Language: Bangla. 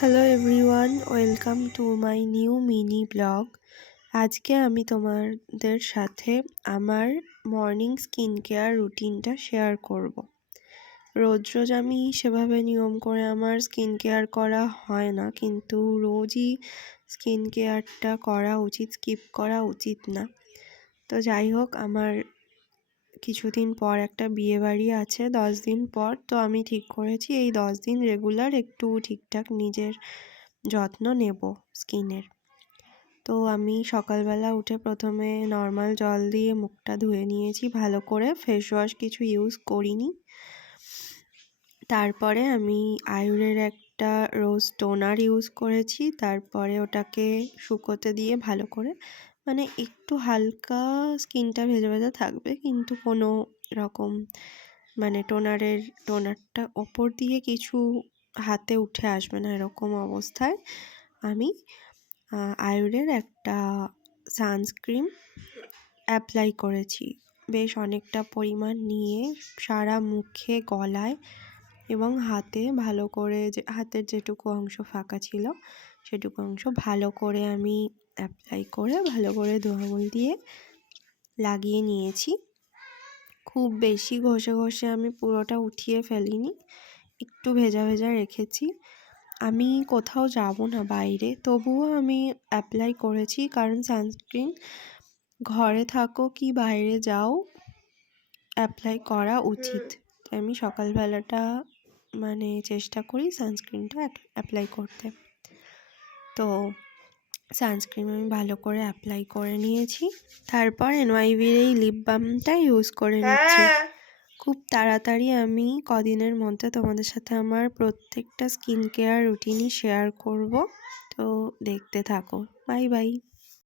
Hello everyone, welcome to my new mini blog. আজকে আমি তোমাদের সাথে আমার মর্নিং স্কিন কেয়ার রুটিনটা শেয়ার করব। রোজ রোজ আমি সেভাবে নিয়ম করে আমার স্কিন কেয়ার করা হয় না, কিন্তু রোজই স্কিন কেয়ারটা করা উচিত, স্কিপ করা উচিত না। তো যাই হোক, আমার কিছুদিন পর একটা বিয়েবাড়ি আছে, 10 দিন পর। তো আমি ঠিক করেছি এই 10 দিন রেগুলার একটু ঠিকঠাক নিজের যত্ন নেব স্কিনের। তো আমি সকালবেলা উঠে প্রথমে নর্মাল জল দিয়ে মুখটা ধুয়ে নিয়েছি ভালো করে, ফেস ওয়াশ কিছু ইউজ করিনি। তারপরে আমি আয়ুরের একটা রোজ টোনার ইউজ করেছি। তারপরে ওটাকে শুকোতে দিয়ে ভালো করে, মানে একটু হালকা স্কিনটা ভেজা ভেজা থাকবে, কিন্তু কোনো রকম মানে টোনারটা ওপর দিয়ে কিছু হাতে উঠে আসবে না, এরকম অবস্থায় আমি আয়ুরের একটা সানস্ক্রিন অ্যাপ্লাই করেছি। বেশ অনেকটা পরিমাণ নিয়ে সারা মুখে, গলায় এবং হাতে ভালো করে, যে হাতের যেটুকু অংশ ফাঁকা ছিল সেটুকু অংশ ভালো করে আমি অ্যাপ্লাই করে ভালো করে আঙুল দিয়ে লাগিয়ে নিয়েছি। খুব বেশি ঘষে ঘষে আমি পুরোটা উঠিয়ে ফেলিনি, একটু ভেজা ভেজা রেখেছি। আমি কোথাও যাব না বাইরে, তবুও আমি অ্যাপ্লাই করেছি, কারণ সানস্ক্রিন ঘরে থাকো কি বাইরে যাও অ্যাপ্লাই করা উচিত। আমি সকালবেলাটা মানে চেষ্টা করি সানস্ক্রিনটা অ্যাপ্লাই করতে। তো সানস্ক্রিন আমি ভালো করে অ্যাপ্লাই করে নিয়েছি। তারপর এনওয়াইবির এই লিপ বামটা ইউজ করে নিচ্ছি। খুব তাড়াতাড়ি আমি কদিনের মধ্যে তোমাদের সাথে আমার প্রত্যেকটা স্কিন কেয়ার রুটিনই শেয়ার করব। তো দেখতে থাকো। Bye bye.